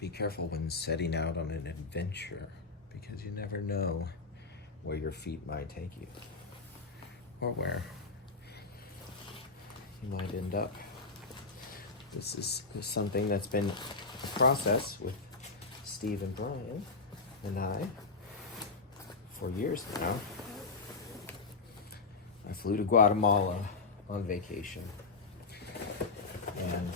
be careful when setting out on an adventure, because you never know where your feet might take you or where you might end up. This is something that's been a process with Steve and Brian and I for years now. I flew to Guatemala on vacation, and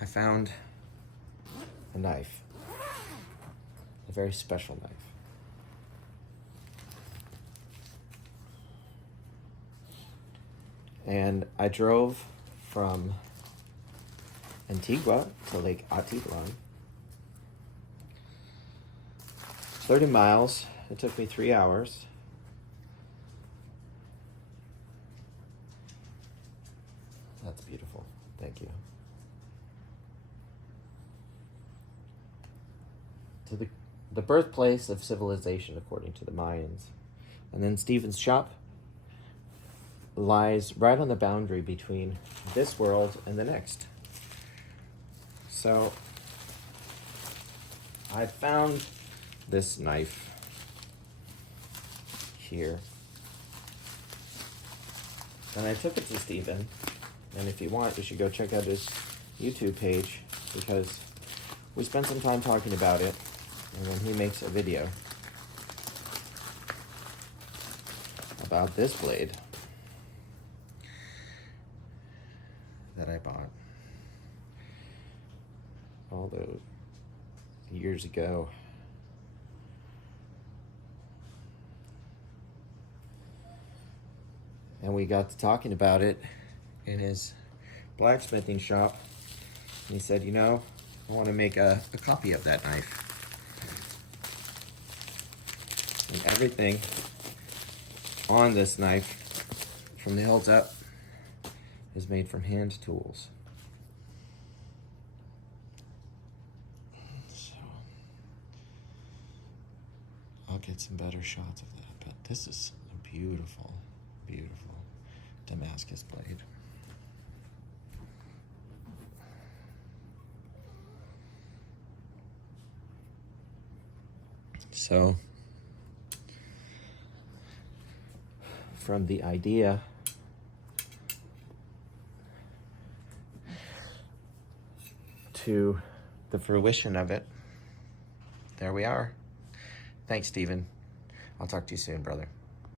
I found a knife, a very special knife. And I drove from Antigua to Lake Atitlan. 30 miles. It took me 3 hours. That's beautiful. Thank you. To the birthplace of civilization, according to the Mayans. And then Stephen's shop lies right on the boundary between this world and the next. So I found this knife here, and I took it to Stephen, and if you want, you should go check out his YouTube page, because we spent some time talking about it, and then he makes a video about this blade that I bought all those years ago. And we got to talking about it in his blacksmithing shop. And he said, you know, I want to make a copy of that knife. And everything on this knife, from the hilts up, is made from hand tools. So I'll get some better shots of that, but this is a beautiful, beautiful Damascus blade. So from the idea to the fruition of it, there we are. Thanks, Stephen. I'll talk to you soon, brother.